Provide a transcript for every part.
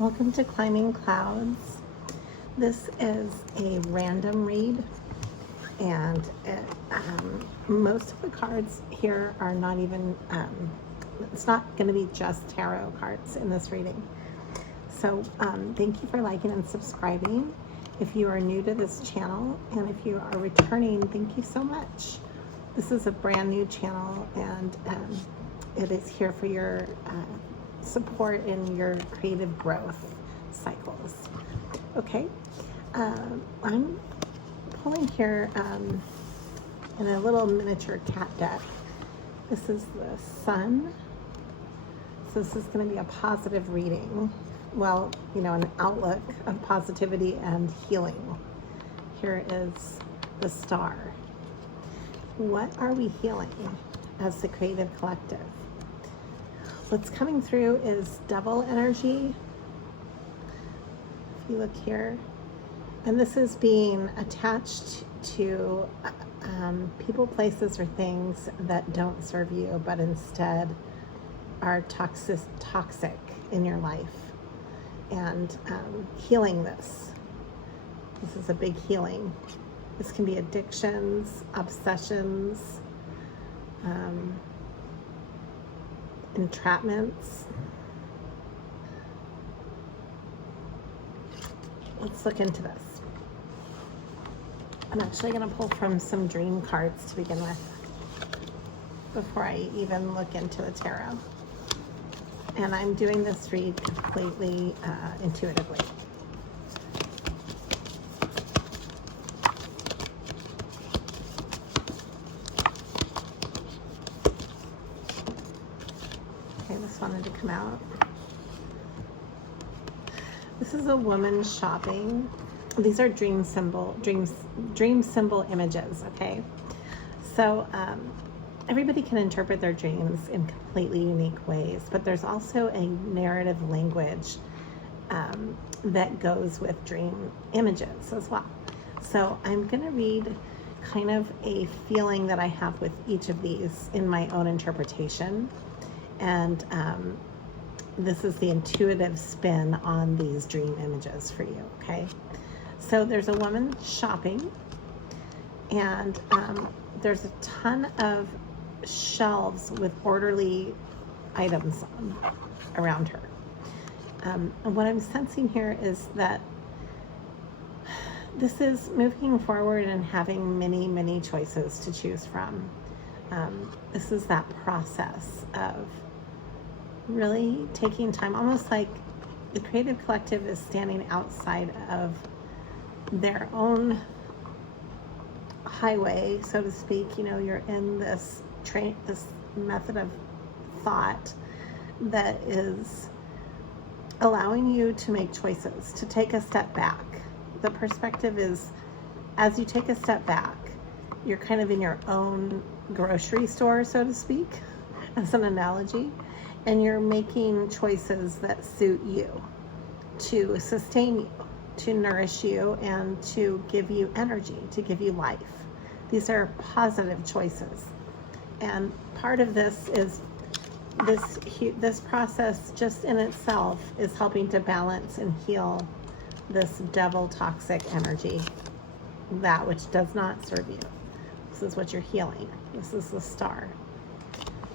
Welcome to Climbing Clouds. This is a random read, and most of the cards here are not even, it's not going to be just tarot cards in this reading. So thank you for liking and subscribing. If you are new to this channel, and if you are returning, thank you so much. This is a brand new channel, and it is here for your support in your creative growth cycles. Okay, I'm pulling here in a little miniature cat deck. This is the Sun, so this is going to be a positive reading. Well, you know, an outlook of positivity and healing. Here is the Star. What are we healing as the creative collective? What's coming through is Devil energy. If you look here, and this is being attached to people, places, or things that don't serve you, but instead are toxic in your life. And healing this. This is a big healing. This can be addictions, obsessions, entrapments. Let's look into this. I'm actually going to pull from some dream cards to begin with before I even look into the tarot. And I'm doing this read completely intuitively. Okay, this wanted to come out. This is a woman shopping. These are dream symbol images, okay? So everybody can interpret their dreams in completely unique ways, but there's also a narrative language that goes with dream images as well. So I'm going to read kind of a feeling that I have with each of these in my own interpretation. And this is the intuitive spin on these dream images for you, okay? So there's a woman shopping, and there's a ton of shelves with orderly items around her. And what I'm sensing here is that this is moving forward and having many, many choices to choose from. This is that process of really taking time, almost like the creative collective is standing outside of their own highway, so to speak. You know, you're in this method of thought that is allowing you to make choices, to take a step back. The perspective is, as you take a step back, you're kind of in your own grocery store, so to speak, as an analogy, and you're making choices that suit you, to sustain you, to nourish you, and to give you energy, to give you life. These are positive choices. And part of this is this process just in itself is helping to balance and heal this devil toxic energy, that which does not serve you. This is what you're healing. This is the Star.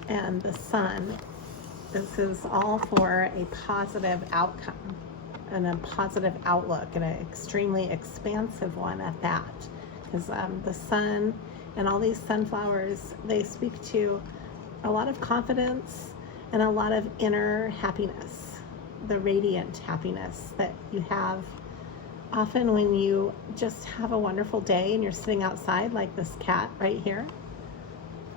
And the Sun, this is all for a positive outcome and a positive outlook, and an extremely expansive one at that. Because the sun and all these sunflowers, they speak to a lot of confidence and a lot of inner happiness, the radiant happiness that you have often when you just have a wonderful day and you're sitting outside like this cat right here,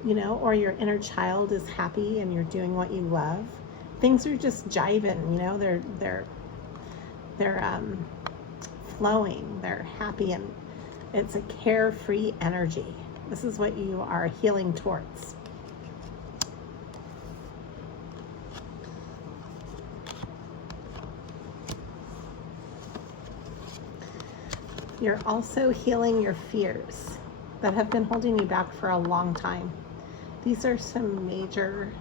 you know, or your inner child is happy and you're doing what you love. Things are just jiving, you know, they're flowing, they're happy, and it's a carefree energy. This is what you are healing towards. You're also healing your fears that have been holding you back for a long time. These are some major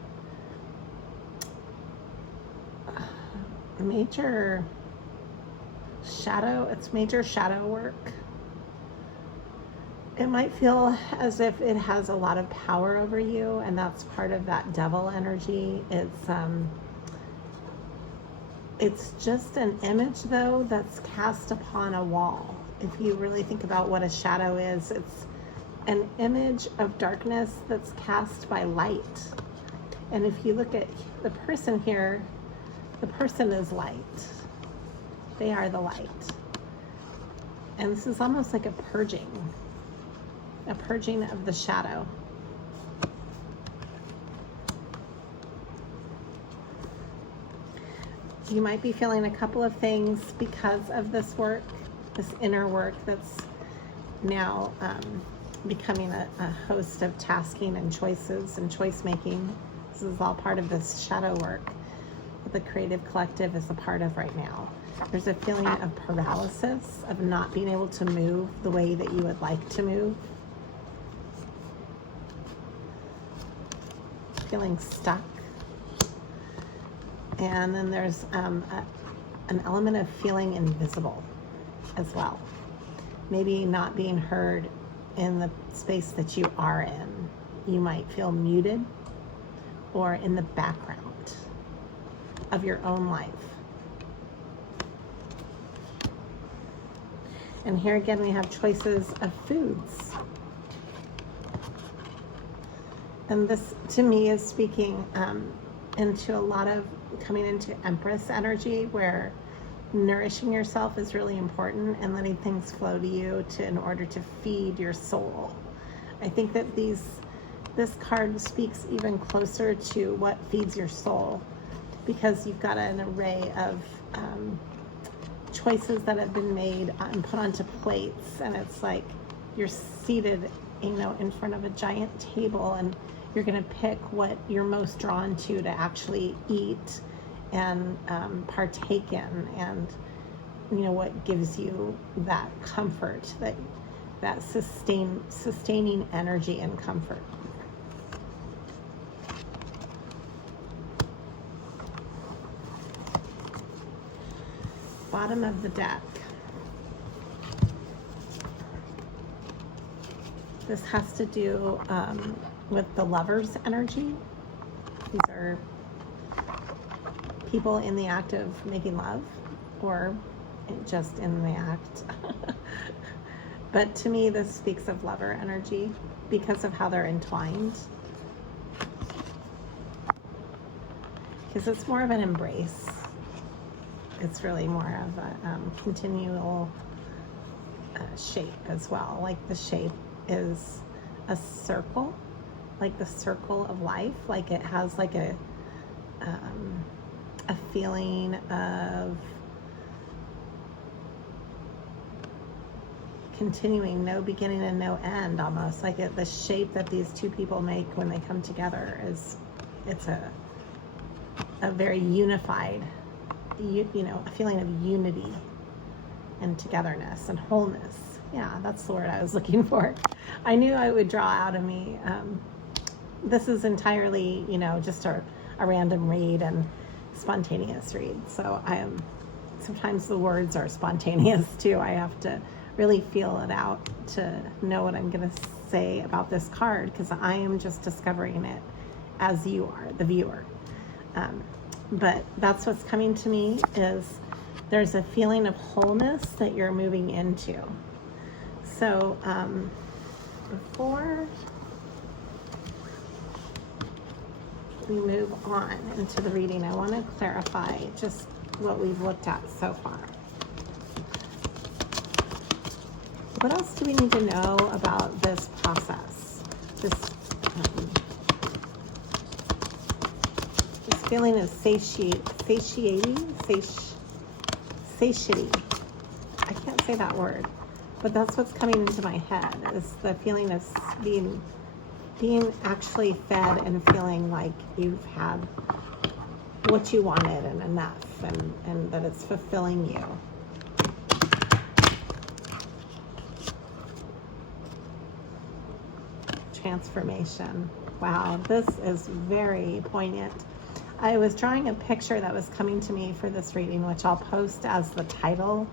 shadow, it's major shadow work. It might feel as if it has a lot of power over you, and that's part of that devil energy. It's just an image, though, that's cast upon a wall. If you really think about what a shadow is, it's an image of darkness that's cast by light. And if you look at the person here, the person is light. They are the light. And this is almost like a purging of the shadow. You might be feeling a couple of things because of this work, this inner work that's now becoming a host of tasking and choices and choice making. This is all part of this shadow work that the creative collective is a part of right now. There's a feeling of paralysis, of not being able to move the way that you would like to move. Feeling stuck. And then there's an element of feeling invisible as well. Maybe not being heard in the space that you are in. You might feel muted or in the background of your own life. And here again, we have choices of foods. And this, to me, is speaking into a lot of coming into Empress energy, where nourishing yourself is really important and letting things flow to you in order to feed your soul. I think that this card speaks even closer to what feeds your soul, because you've got an array of choices that have been made and put onto plates, and it's like you're seated, in front of a giant table, and you're going to pick what you're most drawn to actually eat and partake in, and what gives you that comfort, that sustaining energy and comfort. Bottom of the deck. This has to do with the Lover's energy. These are people in the act of making love, or just in the act. But to me, this speaks of lover energy because of how they're entwined. Because it's more of an embrace. It's really more of a continual shape as well. Like the shape is a circle, like the circle of life. Like it has like a feeling of continuing, no beginning and no end, almost like the shape that these two people make when they come together it's a very unified, a feeling of unity and togetherness and wholeness. Yeah, that's the word I was looking for. I knew I would draw out of me. This is entirely, just a random read and spontaneous read. So sometimes the words are spontaneous too. I have to really feel it out to know what I'm going to say about this card, because I am just discovering it as you are, the viewer. But that's what's coming to me, is there's a feeling of wholeness that you're moving into. So before we move on into the reading, I want to clarify just what we've looked at so far. What else do we need to know about this process? This feeling of satiety. I can't say that word, but that's what's coming into my head, is the feeling of being actually fed and feeling like you've had what you wanted and enough, and that it's fulfilling you. Transformation. Wow, this is very poignant. I was drawing a picture that was coming to me for this reading, which I'll post as the title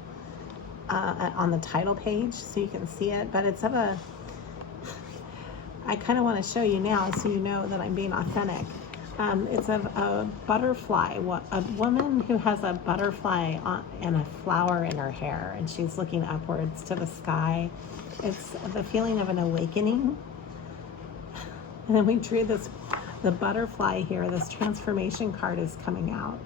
on the title page so you can see it, but it's of a, I kind of want to show you now so you know that I'm being authentic. It's of a butterfly, a woman who has a butterfly and a flower in her hair, and she's looking upwards to the sky. It's the feeling of an awakening. And then we drew the butterfly here. This transformation card is coming out.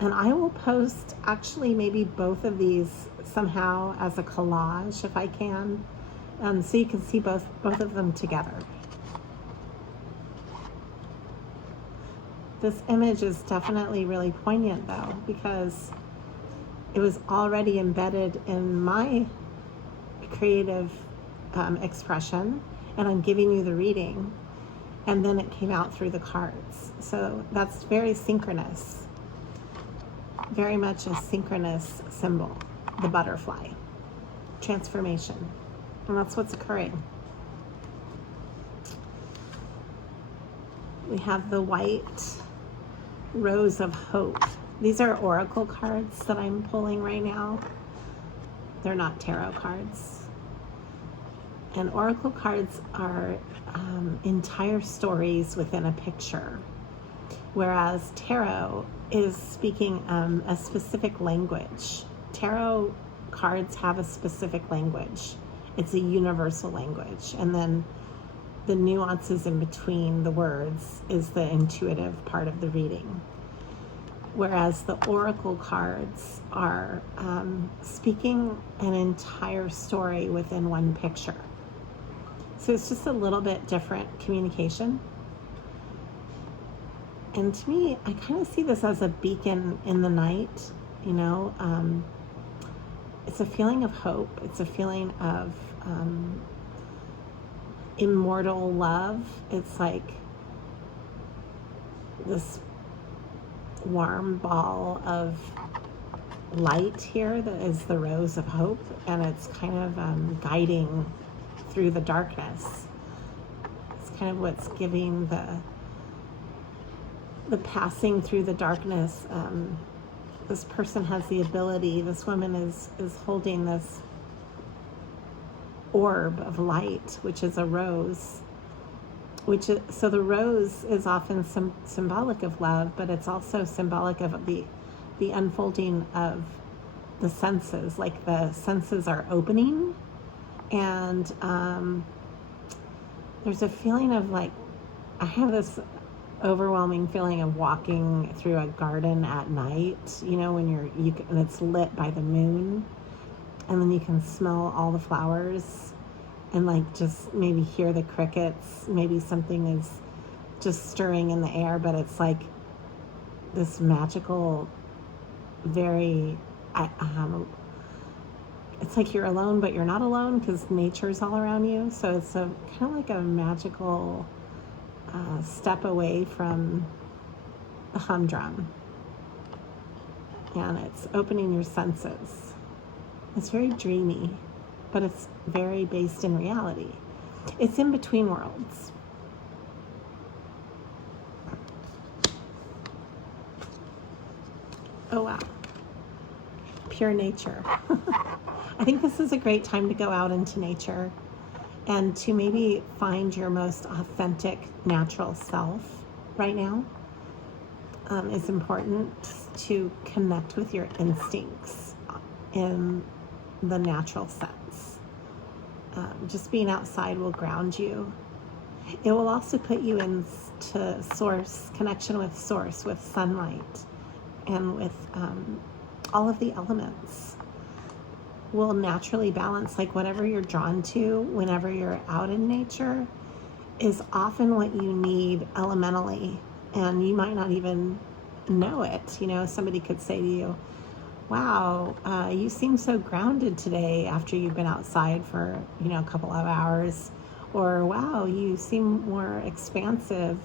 And I will post actually maybe both of these somehow as a collage if I can, so you can see both of them together. This image is definitely really poignant though, because it was already embedded in my creative expression, and I'm giving you the reading, and then it came out through the cards. So that's very synchronous, very much a synchronous symbol, the butterfly, transformation, and that's what's occurring. We have the white rose of hope. These are oracle cards that I'm pulling right now. They're not tarot cards. And oracle cards are entire stories within a picture, whereas tarot is speaking a specific language. Tarot cards have a specific language. It's a universal language. And then the nuances in between the words is the intuitive part of the reading. Whereas the oracle cards are speaking an entire story within one picture. So it's just a little bit different communication. And to me, I kind of see this as a beacon in the night, you know. It's a feeling of hope. It's a feeling of immortal love. It's like this warm ball of light here that is the rose of hope, and it's kind of guiding through the darkness. It's kind of what's giving the passing through the darkness. This person has the ability, this woman is holding this orb of light, which is a rose, so the rose is often symbolic of love, but it's also symbolic of the unfolding of the senses, like the senses are opening, and there's a feeling of like, I have this overwhelming feeling of walking through a garden at night, you know, when and it's lit by the moon, and then you can smell all the flowers and like just maybe hear the crickets. Maybe something is just stirring in the air, but it's like this magical, very, it's like you're alone, but you're not alone because nature's all around you. So it's a kind of like a magical step away from the humdrum. And it's opening your senses. It's very dreamy, but it's very based in reality. It's in between worlds. Oh wow. Pure nature. I think this is a great time to go out into nature and to maybe find your most authentic natural self right now. It's important to connect with your instincts in the natural sense. Just being outside will ground you. It will also put you into source, connection with source, with sunlight, and with all of the elements. Will naturally balance, like whatever you're drawn to whenever you're out in nature is often what you need elementally, and you might not even know it. You know, somebody could say to you, wow, you seem so grounded today after you've been outside for, you know, a couple of hours, or wow, you seem more expansive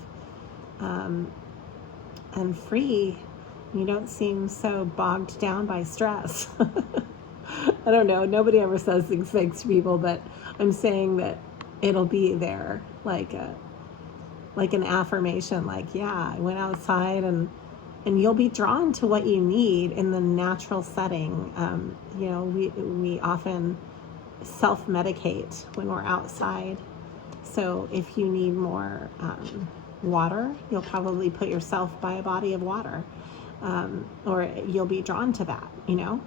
and free. You don't seem so bogged down by stress. I don't know. Nobody ever says these things to people, but I'm saying that it'll be there, like an affirmation. Like, yeah, I went outside and and you'll be drawn to what you need in the natural setting. You know, we often self-medicate when we're outside. So if you need more water, you'll probably put yourself by a body of water, or you'll be drawn to that, you know,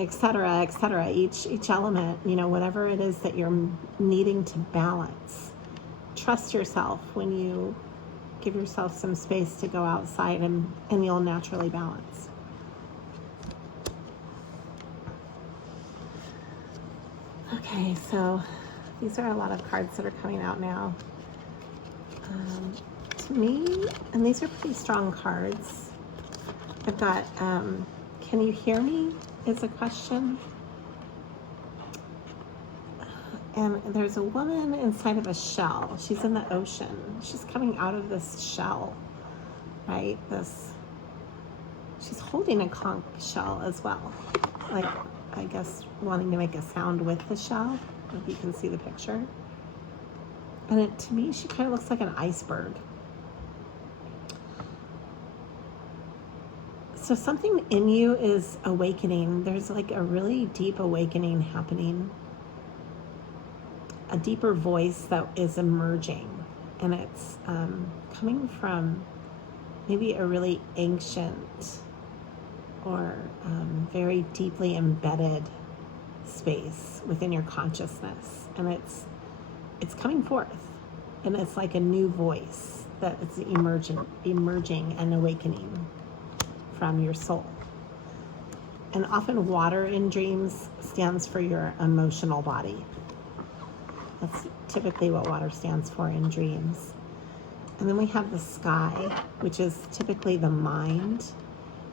et cetera, et cetera. Each element, you know, whatever it is that you're needing to balance. Trust yourself when you give yourself some space to go outside, and you'll naturally balance. Okay, so these are a lot of cards that are coming out now. To me, and these are pretty strong cards. I've got, can you hear me is a question. And there's a woman inside of a shell. She's in the ocean. She's coming out of this shell, right? She's holding a conch shell as well. Like, I guess, wanting to make a sound with the shell, if you can see the picture. And to me, she kind of looks like an iceberg. So something in you is awakening. There's like a really deep awakening happening. A deeper voice that is emerging. And it's coming from maybe a really ancient or very deeply embedded space within your consciousness, and it's coming forth, and it's like a new voice that is emerging and awakening from your soul. And often water in dreams stands for your emotional body. That's typically what water stands for in dreams. And then we have the sky, which is typically the mind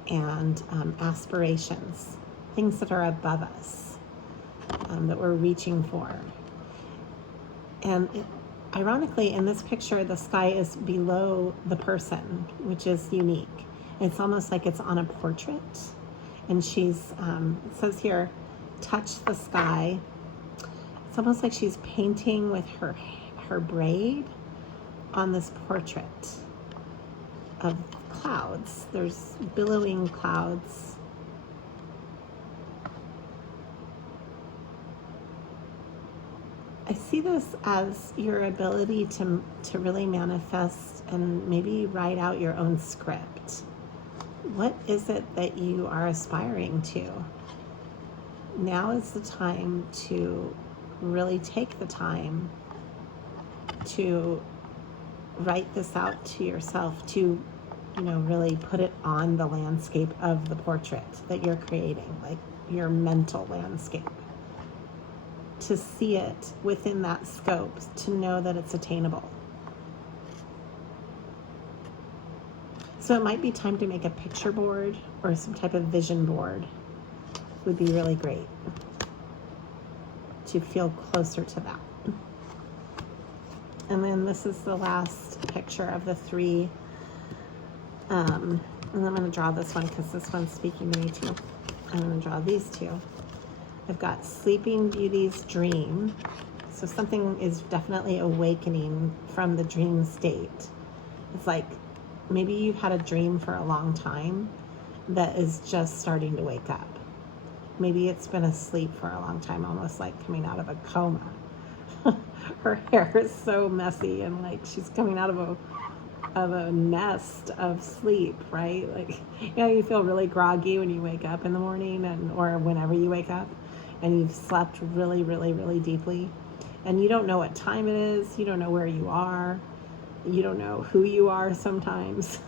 and aspirations, things that are above us, that we're reaching for. And ironically, in this picture, the sky is below the person, which is unique. It's almost like it's on a portrait. And she's, it says here, touch the sky. It's almost like she's painting with her braid on this portrait of clouds. There's billowing clouds. I see this as your ability to really manifest and maybe write out your own script. What is it that you are aspiring to? Now is the time to really take the time to write this out to yourself, to, you know, really put it on the landscape of the portrait that you're creating, like your mental landscape. To see it within that scope, to know that it's attainable. So it might be time to make a picture board or some type of vision board. Would be really great to feel closer to that. And then this is the last picture of the three. And I'm going to draw this one because this one's speaking to me too. I'm going to draw these two. I've got Sleeping Beauty's dream. So something is definitely awakening from the dream state. It's like maybe you've had a dream for a long time that is just starting to wake up. Maybe it's been asleep for a long time, almost like coming out of a coma. Her hair is so messy and like she's coming out of a nest of sleep, right? Like, you know, you feel really groggy when you wake up in the morning, or whenever you wake up, and you've slept really, really, really deeply, and you don't know what time it is, you don't know where you are, you don't know who you are sometimes.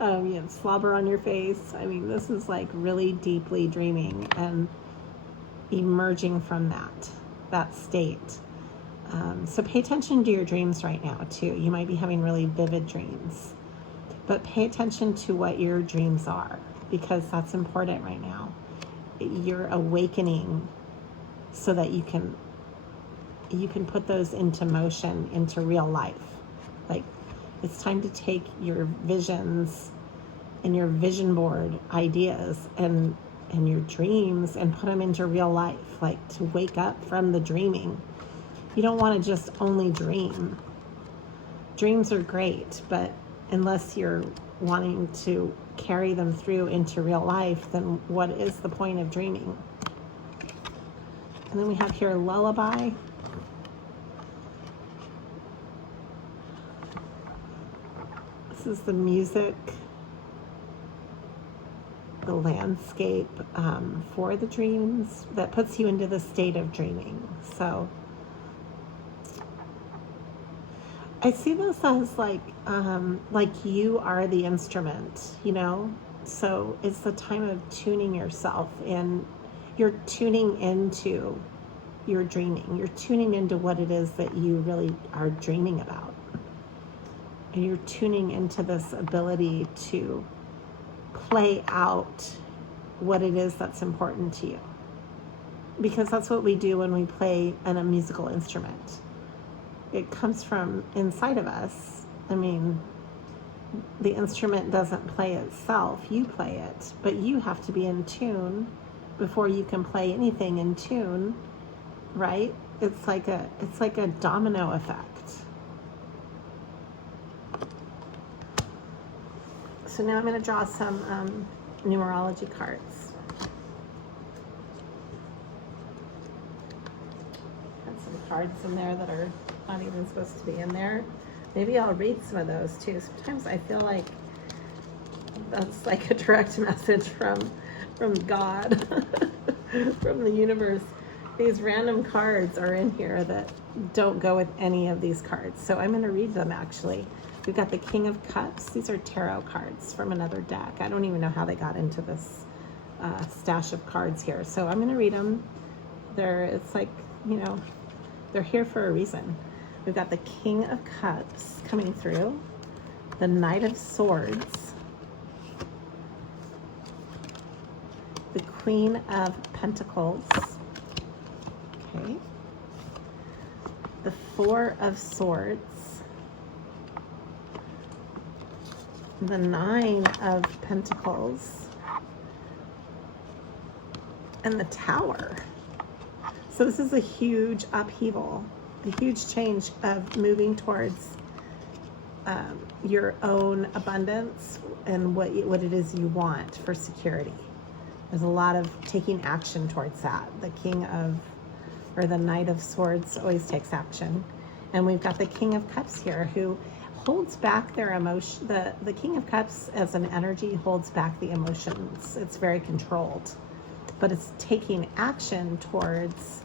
You have slobber on your face. I mean, this is like really deeply dreaming and emerging from that state. So pay attention to your dreams right now too. You might be having really vivid dreams, but pay attention to what your dreams are, because that's important right now. You're awakening so that you can put those into motion, into real life. Like, it's time to take your visions and your vision board ideas and your dreams and put them into real life, like to wake up from the dreaming. You don't want to just only dream. Dreams are great, but unless you're wanting to carry them through into real life, then what is the point of dreaming? And then we have here lullaby. This is the music, the landscape for the dreams that puts you into the state of dreaming. So I see this as like you are the instrument, you know? So it's the time of tuning yourself in. You're tuning into your dreaming. You're tuning into what it is that you really are dreaming about. And you're tuning into this ability to play out what it is that's important to you. Because that's what we do when we play a musical instrument. It comes from inside of us. I mean, the instrument doesn't play itself, you play it, but you have to be in tune before you can play anything in tune, right? It's like a domino effect. So now I'm going to draw some numerology cards. Got some cards in there that are not even supposed to be in there. Maybe I'll read some of those too. Sometimes I feel like that's like a direct message from God, from the universe. These random cards are in here that don't go with any of these cards. So I'm going to read them actually. We've got the King of Cups. These are tarot cards from another deck. I don't even know how they got into this stash of cards here. So I'm going to read them. It's like, you know, they're here for a reason. We've got the King of Cups coming through. The Knight of Swords. The Queen of Pentacles. Okay. The Four of Swords. The Nine of Pentacles, and the Tower. So this is a huge upheaval, a huge change of moving towards your own abundance and what it is you want for security. There's a lot of taking action towards that. The the Knight of Swords always takes action. And we've got the King of Cups here who holds back their emotion. The King of Cups as an energy holds back the emotions. It's very controlled, but it's taking action towards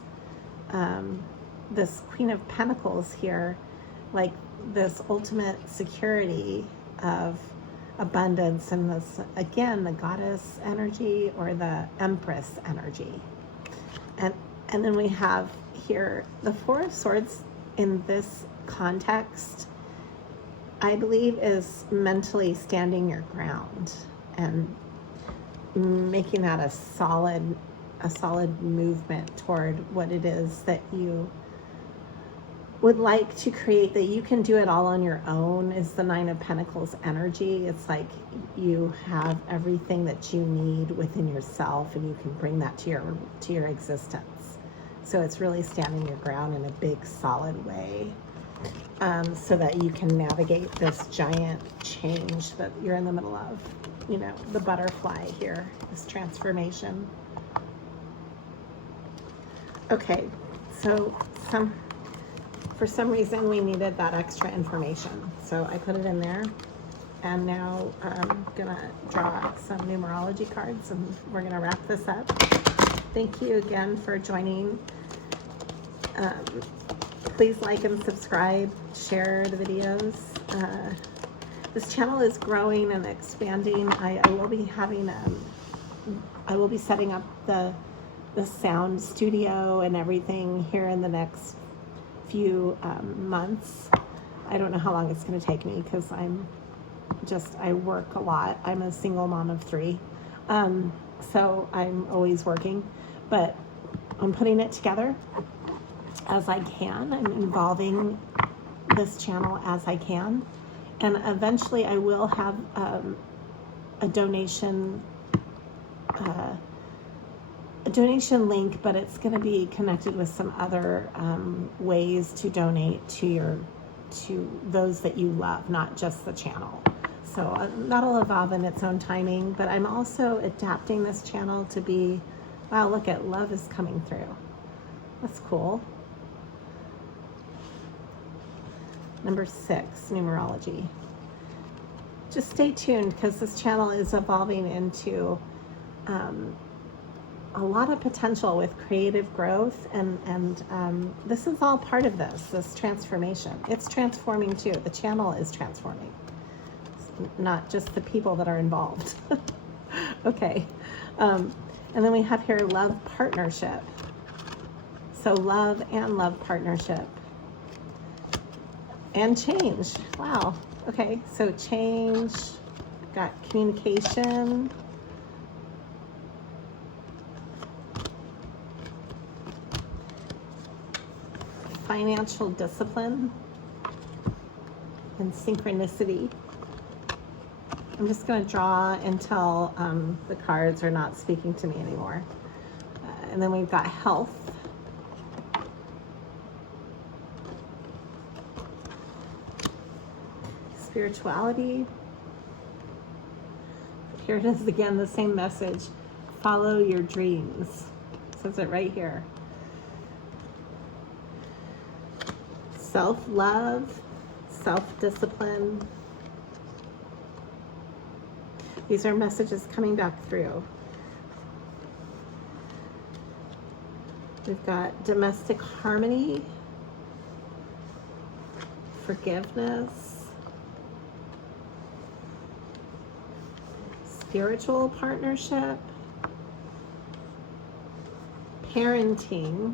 this Queen of Pentacles here, like this ultimate security of abundance, and this, again, the goddess energy or the Empress energy. And then we have here the Four of Swords in this context, I believe, is mentally standing your ground and making that a solid movement toward what it is that you would like to create, that you can do it all on your own. Is the Nine of Pentacles energy. It's like you have everything that you need within yourself and you can bring that to your existence. So it's really standing your ground in a big solid way. So that you can navigate this giant change that you're in the middle of. You know, the butterfly here, this transformation. Okay, so for some reason we needed that extra information. So I put it in there. And now I'm gonna draw some numerology cards and we're gonna wrap this up. Thank you again for joining. Please like and subscribe, share the videos. This channel is growing and expanding. I will be having, I will be setting up the sound studio and everything here in the next few months. I don't know how long it's going to take me because I work a lot. I'm a single mom of 3. So I'm always working, but I'm putting it together as I can. I'm involving this channel as I can, and eventually I will have a donation link, but it's going to be connected with some other ways to donate to those that you love, not just the channel. So that'll evolve in its own timing, but I'm also adapting this channel to be, wow, look at love is coming through. That's cool. Number 6, numerology. Just stay tuned because this channel is evolving into a lot of potential with creative growth, and this is all part of this transformation. It's transforming too. The channel is transforming, not just the people that are involved. Okay. And then we have here love partnership. So love and love partnership. And change. Wow. Okay, so change, got communication, financial discipline, and synchronicity. I'm just going to draw until the cards are not speaking to me anymore. And then we've got health, spirituality. Here it is again, the same message. Follow your dreams. It says it right here. Self-love, self-discipline. These are messages coming back through. We've got domestic harmony, forgiveness, spiritual partnership, parenting.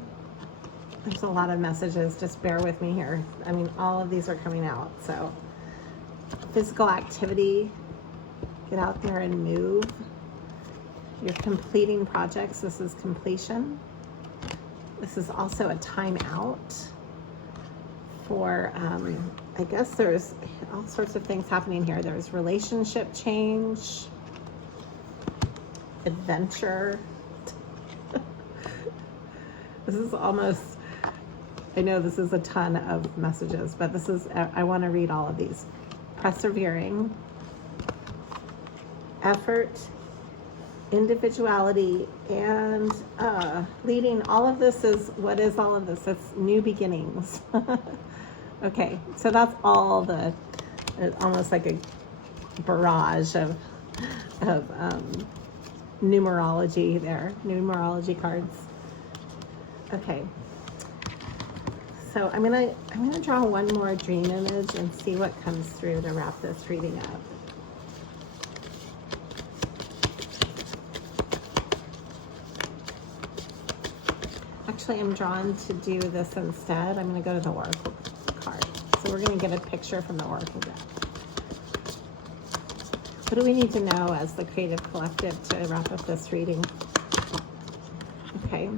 There's a lot of messages, just bear with me here. I mean, all of these are coming out. So physical activity, get out there and move. You're completing projects. This is completion. This is also a time out for, I guess there's all sorts of things happening here. There's relationship change, adventure. This is almost, I know this is a ton of messages, but this is, I want to read all of these. Persevering, effort, individuality, and leading. All of this is, what is all of this? It's new beginnings. Okay, so that's all the, almost like a barrage of numerology there, numerology cards. Okay, so I'm gonna draw one more dream image and see what comes through to wrap this reading up. Actually, I'm drawn to do this instead. I'm going to go to the oracle card. So we're going to get a picture from the oracle deck. What do we need to know as the creative collective to wrap up this reading? Okay.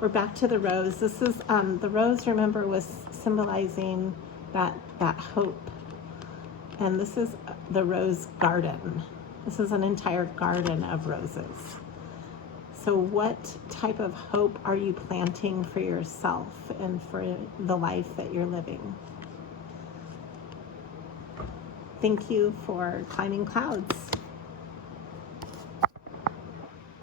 We're back to the rose. This is, the rose, remember, was symbolizing that hope. And this is the rose garden. This is an entire garden of roses. So what type of hope are you planting for yourself and for the life that you're living? Thank you for climbing clouds.